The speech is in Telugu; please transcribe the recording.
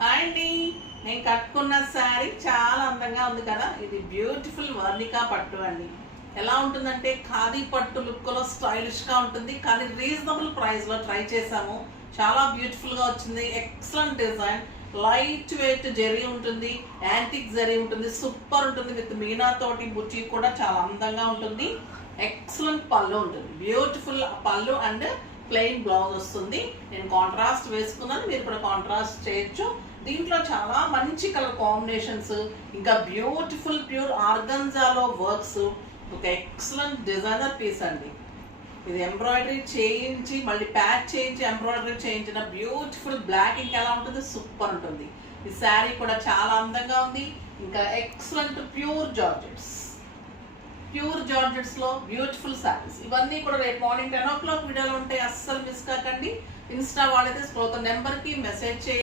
హాయ్ అండి, నేను కట్టుకున్న శారీ చాలా అందంగా ఉంది కదా. ఇది బ్యూటిఫుల్ వర్ణికా పట్టు అండి. ఎలా ఉంటుందంటే ఖాదీ పట్టు లుక్లో స్టైలిష్గా ఉంటుంది, కానీ రీజనబుల్ ప్రైస్లో ట్రై చేసాము. చాలా బ్యూటిఫుల్గా వచ్చింది. Excellent design, light weight zari ఉంటుంది, యాంటిక్ జరీ ఉంటుంది, సూపర్ ఉంటుంది. విత్ మీనా తోటి బుట్టి కూడా చాలా అందంగా ఉంటుంది. ఎక్సలెంట్ పళ్ళు ఉంటుంది, బ్యూటిఫుల్ పళ్ళు అండ్ ప్లెయిన్ బ్లౌజ్ వస్తుంది. నేను కాంట్రాస్ట్ వేసుకున్నాను, మీరు కూడా కాంట్రాస్ట్ చేయొచ్చు. దీంట్లో చాలా మంచి కలర్ కాంబినేషన్స్, ఇంకా బ్యూటిఫుల్ ప్యూర్ ఆర్గంజాలో వర్క్స్. ఒక ఎక్సలెంట్ డిజైనర్ పీస్ అండి. ఇది ఎంబ్రాయిడరీ చేయించి మళ్ళీ ప్యాచ్ చేయించి ఎంబ్రాయిడరీ చేయించిన బ్యూటిఫుల్ బ్లాక్ ఇంక్ ఎలా ఉంటుంది, సూపర్ ఉంటుంది. ఈ శారీ కూడా చాలా అందంగా ఉంది. ఇంకా ఎక్సలెంట్ ప్యూర్ జార్జెట్స్ లో బ్యూటిఫుల్ శారీస్. ఇవన్నీ కూడా రేపు మార్నింగ్ 10 o'clock వీడియోలో ఉంటాయి, అస్సలు మిస్ కాకండి. ఇన్స్టా వాళ్ళైతే స్క్రోల్ నెంబర్కి మెసేజ్ చేయండి.